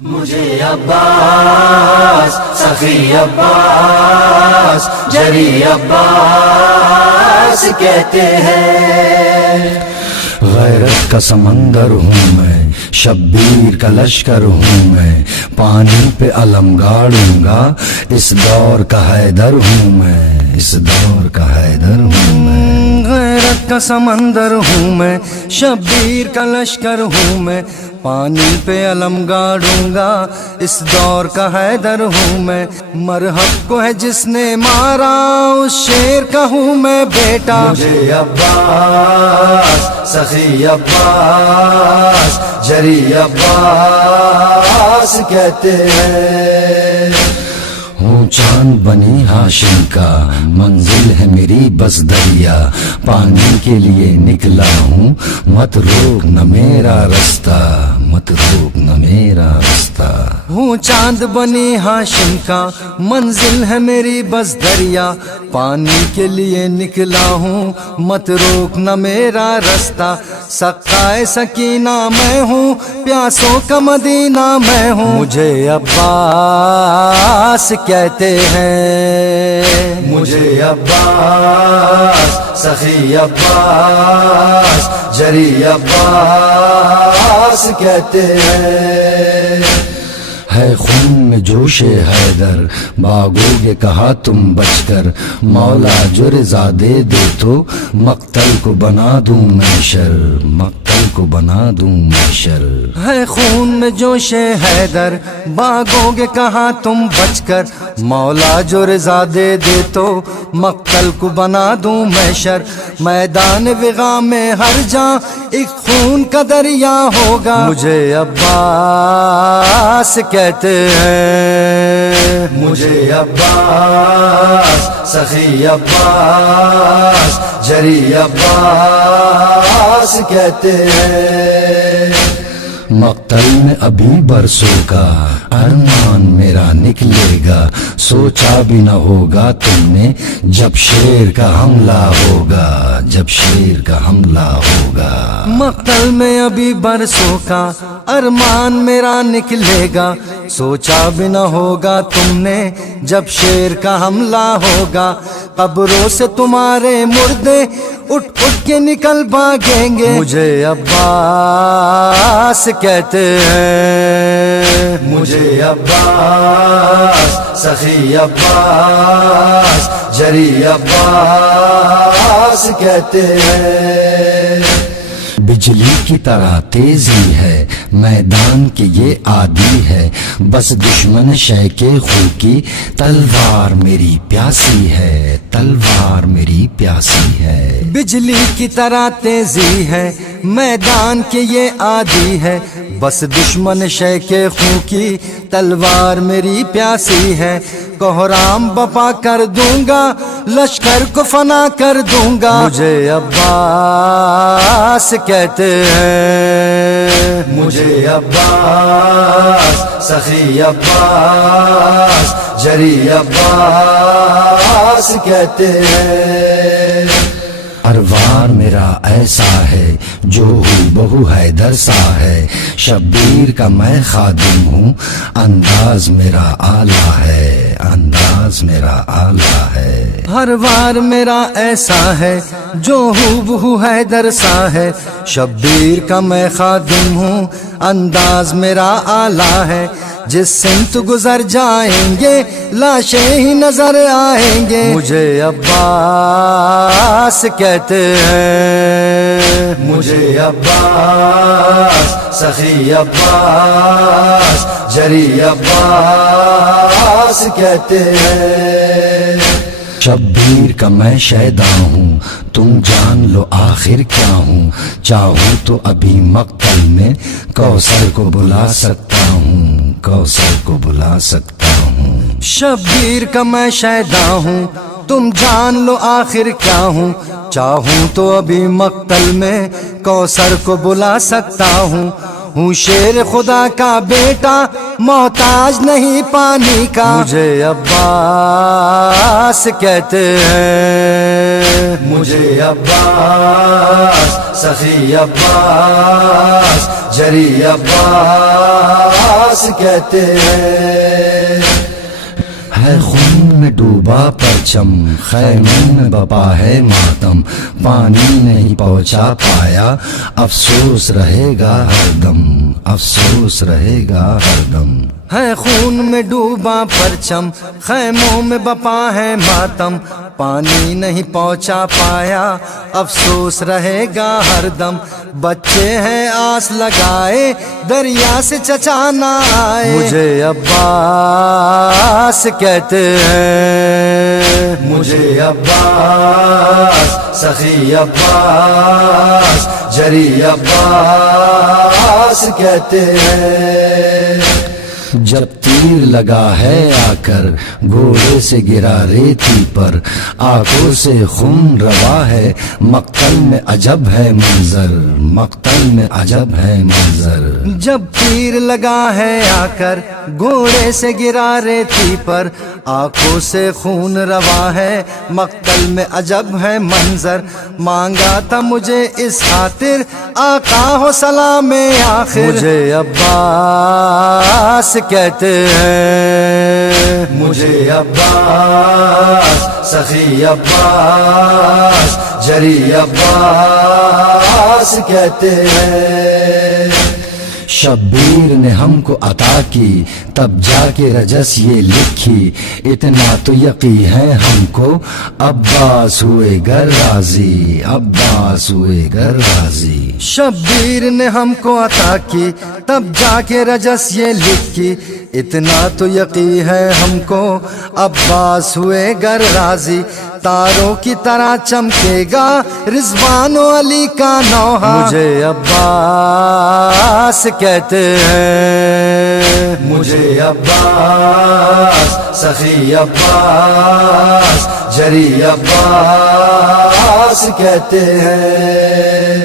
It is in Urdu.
مجھے عباس، سخی عباس، جری عباس کہتے ہیں۔ غیرت کا سمندر ہوں میں، شبیر کا لشکر ہوں میں، پانی پہ علم گاڑوں گا، اس دور کا حیدر ہوں میں، اس دور کا حیدر ہوں میں۔ غیرت کا سمندر ہوں میں، شبیر کا لشکر ہوں میں، پانی پہ علم گاڑوں گا، اس دور کا حیدر ہوں میں۔ مرحب کو ہے جس نے مارا، اس شیر کا ہوں میں بیٹا۔ مجھے عباس، سخی عباس، جری عباس کہتے ہیں۔ ہوں چاند بنی ہاشم کا، منزل ہے میری بس دریا، پانی کے لیے نکلا ہوں، مت روک نہ میرا رستہ، مت روک نہ میرا رستہ۔ ہوں چاند بنی ہاشم کا، منزل ہے میری بس دریا، پانی کے لیے نکلا ہوں، مت روک نہ میرا رستہ۔ سقائے سکینہ میں ہوں، پیاسوں کا مدینہ میں ہوں، مجھے عباس کہتے ہیں۔ مجھے عباس، سخی عباس، جری عباس کہتے ہیں۔ ہے خون میں جوش حیدر، بھاگو گے کہا تم بچ کر، مولا جو رضا دے دے تو مقتل کو بنا دوں محشر، مقتل کو بنا دوں محشر۔ ہے خون میں جوش حیدر، بھاگو گے کہا تم بچ کر، مولا جو رضا دے دے تو مقتل کو بنا دوں محشر۔ میدان وغا میں ہر جاں ایک خون کا دریا ہوگا، مجھے عباس کہتے ہیں۔ مجھے عباس، سخی عباس، جری عباس کہتے ہیں۔ مقتل میں ابھی برسوں کا ارمان میرا نکلے گا، سوچا بھی نہ ہوگا تم نے جب شیر کا حملہ ہوگا، جب شیر کا حملہ ہوگا۔ مقتل میں ابھی برسوں کا ارمان میرا نکلے گا، سوچا بھی نہ ہوگا تم نے جب شیر کا حملہ ہوگا۔ قبروں سے تمہارے مردے اٹھ اٹھ کے نکل بھاگیں گے، مجھے عباس کہتے ہیں۔ مجھے عباس، سخی عباس، جری عباس کہتے ہیں۔ بجلی کی طرح تیزی ہے میدان کے یہ عادی ہے، بس دشمن شے کے خو کی تلوار میری پیاسی ہے، تلوار میری پیاسی ہے۔ بجلی کی طرح تیزی ہے میدان کے یہ عادی ہے، بس دشمن شے کے خو کی تلوار میری پیاسی ہے۔ کوہرام بپا کر دوں گا، لشکر کو فنا کر دوں گا، مجھے عباس کہتے ہیں۔ مجھے عباس، سخی عباس، جری عباس کہتے ہیں۔ اروار میرا ایسا ہے جو بہو حیدر سا ہے، شبیر کا میں خادم ہوں، انداز میرا اعلیٰ ہے، انداز میرا اعلیٰ ہے۔ ہر وار میرا ایسا ہے جو بہو حیدر سا ہے، شبیر کا میں خادم ہوں، انداز میرا اعلیٰ ہے۔ جس سمت گزر جائیں گے لاشیں ہی نظر آئیں گے، مجھے عباس کہتے ہیں۔ مجھے عباس، سخی عباس، جری عباس کہتے ہیں۔ شبیر کا میں شیدا ہوں، تم جان لو آخر کیا ہوں، چاہوں تو ابھی مقتل میں کوثر کو بلا سکتا ہوں، کوثر کو بلا سکتا ہوں۔ شبیر کا میں شیدا ہوں، تم جان لو آخر کیا ہوں، چاہوں تو ابھی مقتل میں کوثر کو بلا سکتا ہوں۔ ہوں شیر خدا کا بیٹا، محتاج نہیں پانی کا، مجھے عباس کہتے ہیں۔ مجھے عباس، سخی عباس، جری عباس کہتے ہیں ہے خون میں ڈوبا پرچم خیموں میں بپا ہے ماتم پانی نہیں پہنچا پایا افسوس رہے گا ہر دم افسوس رہے گا ہر دم ہے خون میں ڈوبا پرچم خیموں میں بپا ہے ماتم پانی نہیں پہنچا پایا افسوس رہے گا ہر دم بچے ہیں آس لگائے دریا سے چچا نہ آئے مجھے عباس کہتے ہیں مجھے عباس سخی عباس جری عباس کہتے ہیں جب تیر لگا ہے آ کر گھوڑے سے گرا ریتی پر آنکھوں سے خون روا ہے مقتل میں عجب ہے منظر مقتل میں عجب ہے منظر جب تیر لگا ہے آ کر گھوڑے سے گرا ریتی پر آنکھوں سے خون روا ہے مقتل میں عجب ہے منظر مانگا تھا مجھے اس خاطر آقا ہو سلام آخر مجھے عباس کہتے ہیں مجھے عباس سخی عباس جری عباس کہتے ہیں شبیر نے ہم کو عطا کی تب جا کے رجس یہ لکھی اتنا تو یقین ہے ہم کو عباس ہوئے گر راضی عباس ہوئے گر راضی شبیر نے ہم کو عطا کی تب جا کے رجس یہ لکھی اتنا تو یقین ہے ہم کو عباس ہوئے گر راضی تاروں کی طرح چمکے گا رضوان و علی کا نوحہ مجھے عباس کہتے ہیں مجھے عباس سخی عباس جری عباس کہتے ہیں